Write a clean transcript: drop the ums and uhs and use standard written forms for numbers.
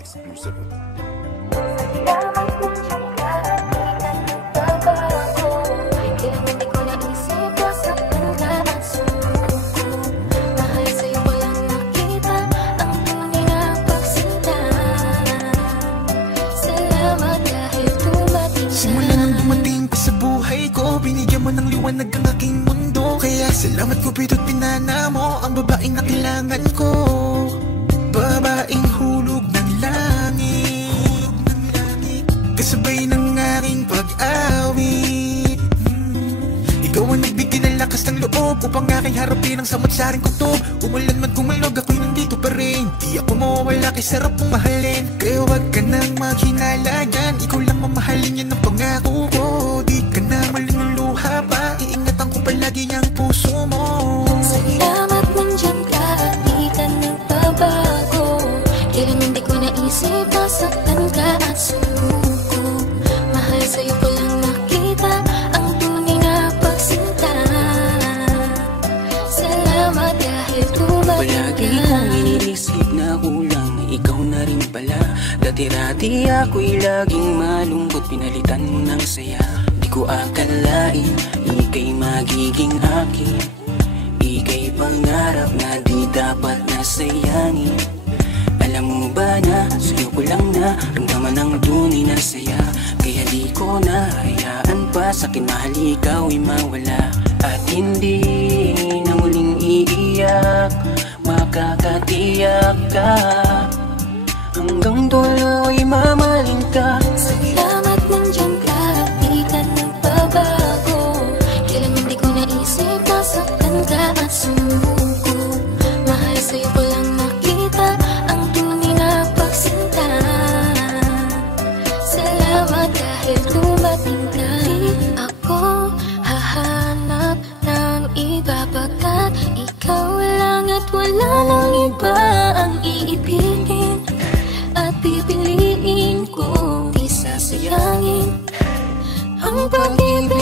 exclusive. Binigyan mo ng liwanag ang aking mundo. Kaya salamat Cupido't pinana mo ang babaeng na kailangan ko. Babaeng hulog ng langit, kasabay ng aking pag-awit. Ikaw ang nagbigay ng lakas ng loob upang aking harapin ang samot-saring kutob. Umulan man kumalog, ako'y nandito pa rin. Di ako mawawala kay sarap mong mahalin. Kaya wag ka nang maghinala yan, ikaw lang mamahalin, yan ang pangako ko. Di ka na malululuha pa, iingatan ko palagi ang puso mo. Salamat nandyan ka at di ka nagbabago. Kailan hindi ko naisip nasaktan ka at sumuko. Mahal sa'yo ko lang nakita ang tunay na pagsinta. Salamat dahil tumating ka. Palagi kong iniisip na kulang, ikaw na rin pala. Dati-dati ako'y laging malungkot, pinalitan mo ng saya. Di ko akalain, ika'y magiging akin. Ika'y pangarap na di dapat nasayangin. Alam mo ba na sa'yo ko lang na ramdaman ang tunay na saya. Kaya di ko na hayaan pa sa akin mahal ikaw'y mawala. At hindi na muling iiyak, makakatiyak ka. Hanggang tuloy mamahalin ka. Salamat nandyan ka at di ka nagbabago. Kailan hindi ko naisip nasaktan ka at sumuko. Mahal sa'yo ko lang nakita ang tunay na pagsinta. Salamat dahil dumating ka. Di ako hahanap ng iba pagkat ikaw lang at wala nang iba ang iibigin. At pipiliin ko, di sasayangin ang pag-ibig.